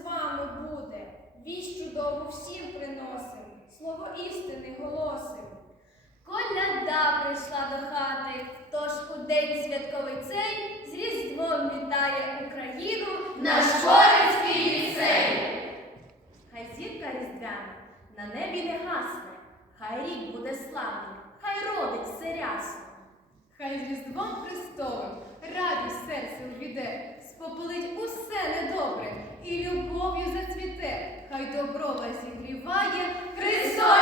з вами буде. Вість чудову всім приносим, слово істини голосим. Коляда прийшла до хати, тож у день святковий цей з Різдвом вітає Україну Наш Горицький ліцей! Хай зірка різдвяна на небі не гасне, хай рік буде славний, хай родить все рясно. Хай з Різдвом Христовим радість серце увійде, спопилить усе недобре і любов'ю цвіте, хай добро зігріває Христос!